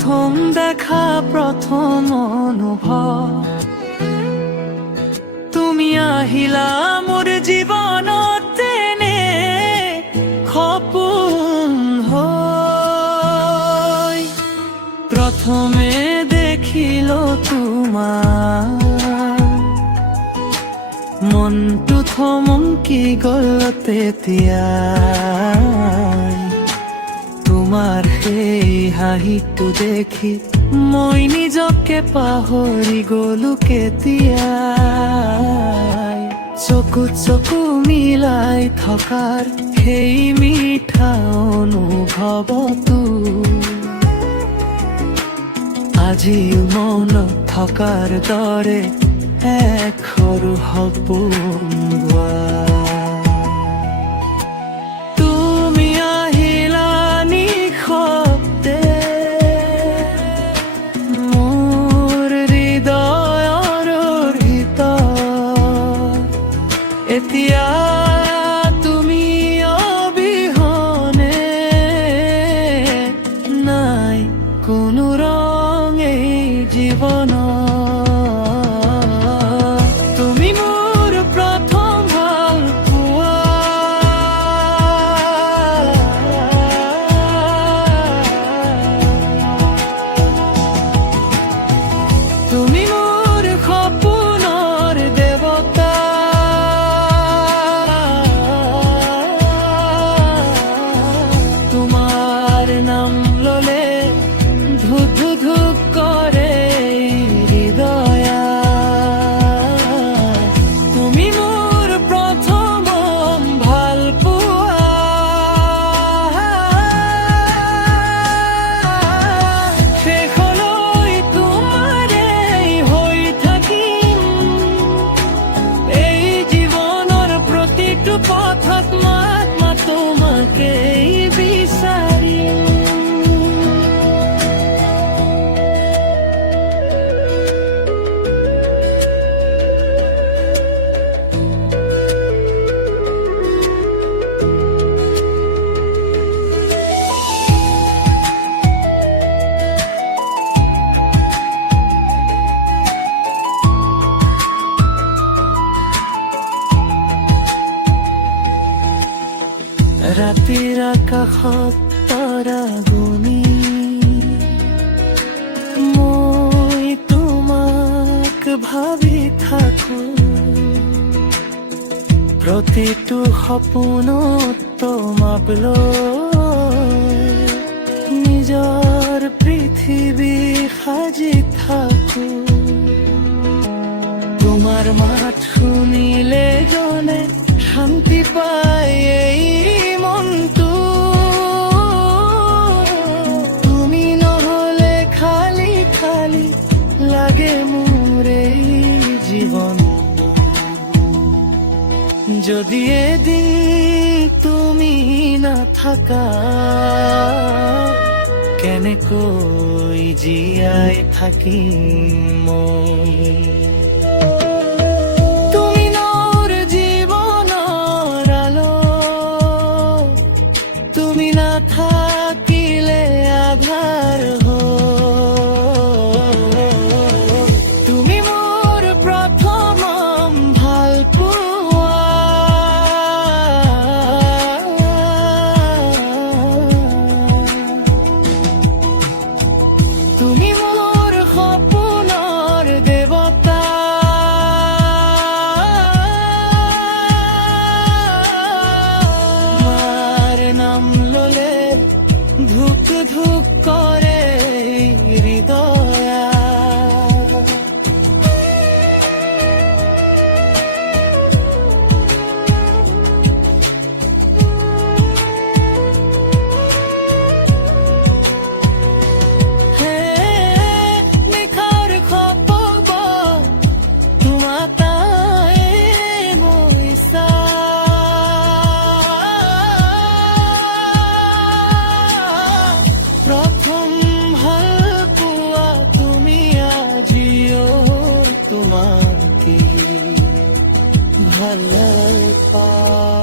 প্রথম দেখা প্ৰথম অনুভৱ তুমি আহিলা মোৰ জীৱনত তেনে সপোন হৈ প্ৰথমে দেখিলো তোমাৰ মনটো থমকি গ'ল তেতিয়া তোমাৰ সেই হাঁহিটো দেখি মই নিজকে পাহৰি গ'লো কেতিয়াই চকু মিলাই থকাৰ সেই মিঠা অনুভৱটো আজিও মনত থকাৰ দৰে এক সৰু সপোন তুমি আহিলা নিশব্দে মোৰ হৃদয়ৰ ভিতৰত এতিয়া তুমি অবিহনে নাই কোনো ৰং এই জীৱনত তুমি মোৰ সপোনৰ দেৱতা তোমাৰ নাম ললে ধুক ধুক কৰে হৃদয়া তুমি মোৰ প্ৰথম ভাল পোৱা শেষলৈ পথত মাত তোমাকে বিচাৰিম ৰাতিৰ আকাশত তৰা গুণি মই তোমাক ভাবি থাকো প্ৰতিটো সপোনত তোমাক লৈ নিজৰ পৃথিৱী সাজি থাকো তোমাৰ মাত শুনিলে জনে শান্তি পায় এই মনটো তুমি নহলে খালি খালি লাগে মোৰ এই জীৱন যদি এদিন তুমি নাথাকা কেনেকৈ জীয়াই থাকিম মই থাকিলে আধাৰ তুমি মোৰ প্ৰথম ভাল পোৱা তুমি মোৰ সপোনৰ দেৱতা মাৰ নাম ললে ধুক ধুক করে হৃদয়া নিখার খপব তোমাতাই বৈছা প্রথম ভাল পোৱা তুমি আজিও তোমাকে ভাল পাওঁ।